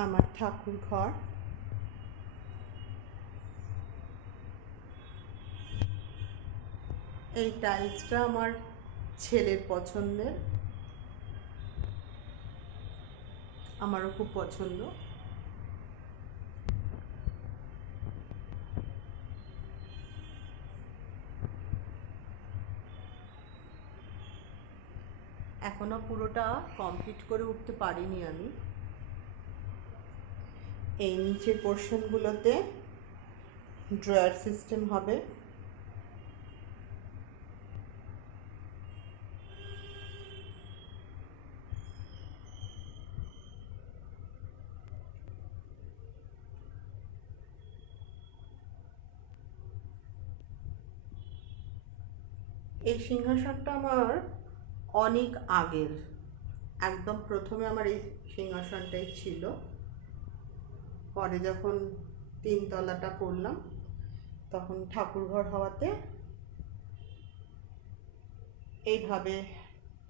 আমার ঠাকুর ঘর। এই টাইলসটা আমার ছেলের পছন্দের, আমারও খুব পছন্দ। এখনো পুরোটা কমপ্লিট করে উঠতে পারিনি আমি। এই নিচের পোর্শনগুলোতে ড্রয়ার সিস্টেম হবে। এই সিংহাসনটা আমার অনেক আগের, একদম প্রথমে আমার এই সিংহাসনটাই ছিল। পরে যখন 3 তলাটা করলাম তখন ঠাকুরঘর হওয়াতে এইভাবে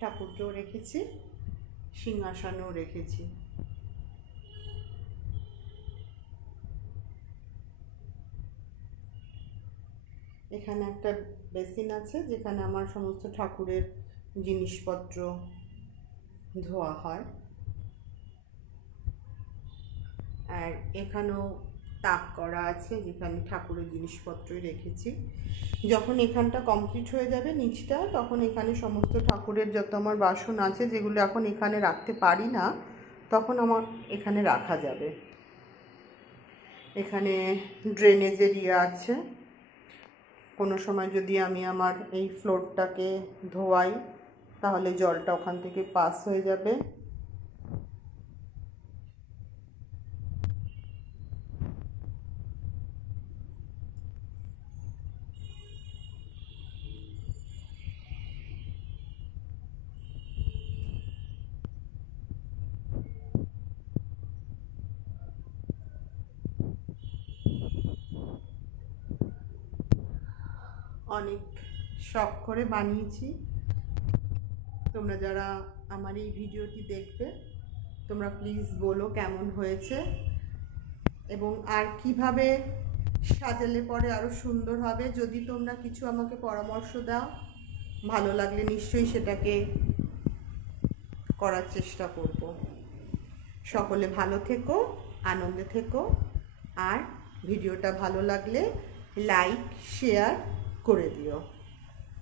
ঠাকুরকেও রেখেছি, সিংহাসনেও রেখেছি। এখানে একটা বেসিন আছে যেখানে আমার সমস্ত ঠাকুরের জিনিসপত্র ধোয়া হয়। আর এখানেও তাক করা আছে যেখানে ঠাকুরের জিনিসপত্রই রেখেছি। যখন এখানটা কমপ্লিট হয়ে যাবে নিচটা, তখন এখানে সমস্ত ঠাকুরের যত আমার বাসন আছে যেগুলো এখন এখানে রাখতে পারি না, তখন আমার এখানে রাখা যাবে। এখানে ড্রেনেজের ইয়ে আছে, কোনো সময় যদি আমি আমার এই ফ্লোরটাকে ধোয়াই তাহলে জলটা ওখান থেকে পাস হয়ে যাবে। অনেক শখ করে বানিয়েছি। তোমরা যারা আমার এই ভিডিওটি দেখবে তোমরা প্লিজ বলো কেমন হয়েছে এবং আর কিভাবে সাজালে পরে আরও সুন্দর হবে। যদি তোমরা কিছু আমাকে পরামর্শ দাও, ভালো লাগলে নিশ্চয়ই সেটাকে করার চেষ্টা করব। সকলে ভালো থেকো, আনন্দে থেকো, আর ভিডিওটা ভালো লাগলে লাইক শেয়ার করে দিও।